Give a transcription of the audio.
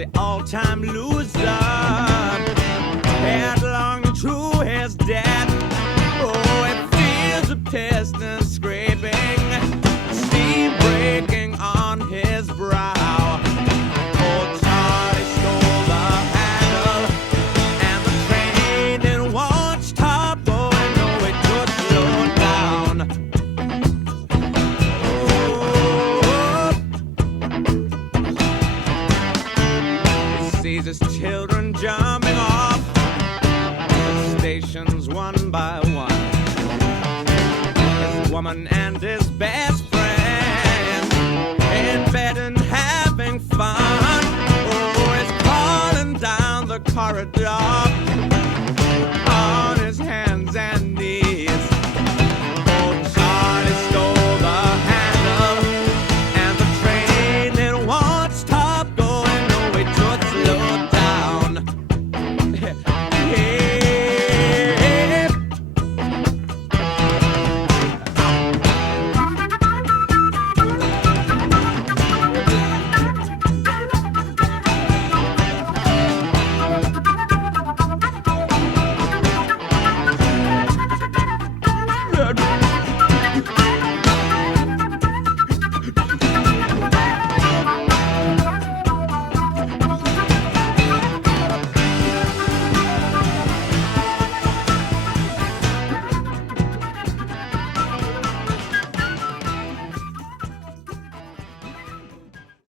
the all-time loser. Headlong to his death. Oh, he feels the piston scraping, steam breaking on his brow. Old Charlie stole the handle, and the train didn't want to stop going. No, it just slowed down. He sees his children jumping off the stations one by one. His woman and his best